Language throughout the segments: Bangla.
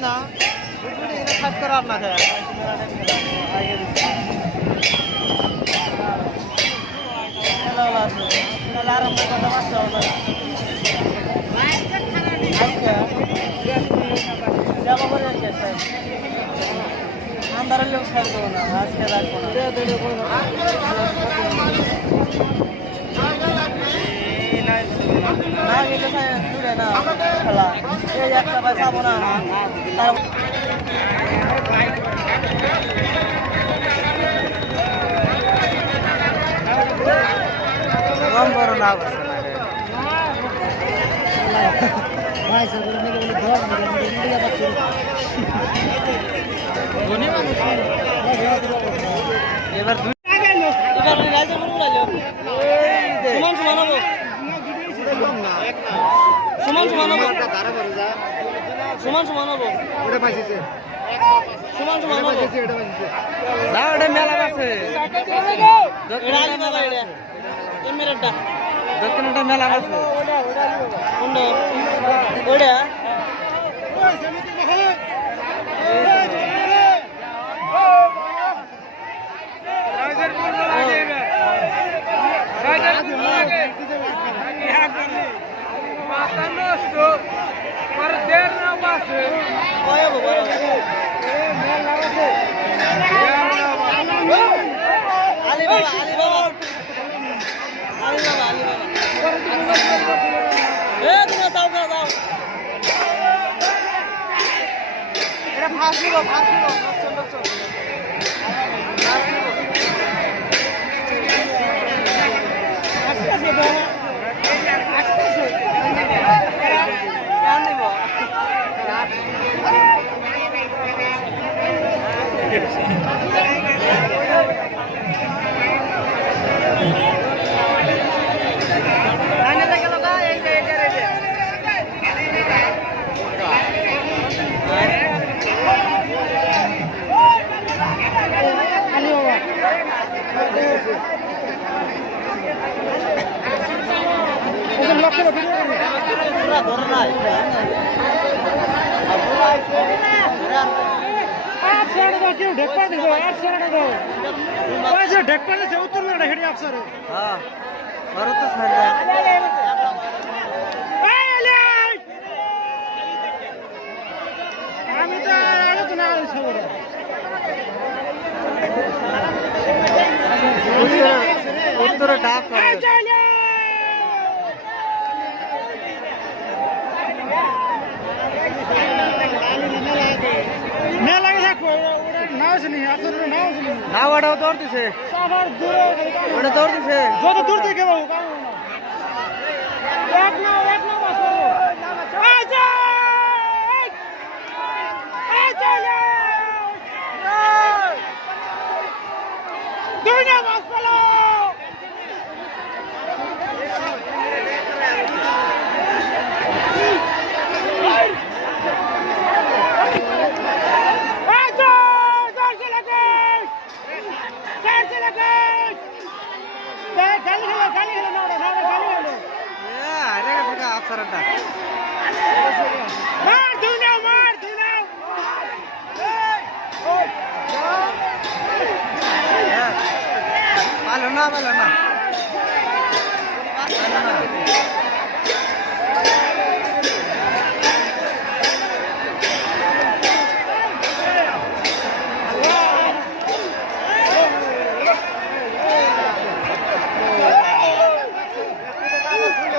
না খাস করার না আরম্ভ কথা বাচ্চা যাবো করে আন্দার লোক ছাড় দেবো না আজকে রাখবো না না গেলে দূরে না খেলা এই একটা পয়সা যাবো না কম বড় লাভ আছে এবার সমান সমান হবো সমান সমান হবো সমান সমান হবো না ওটা মেলা আছে দক্ষিণটা মেলা আছে ওটা উত্তরে ডাক না ওটাও দৌড় দিছে ওটা দৌড় দিছে যত দূর থেকে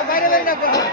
বাইরে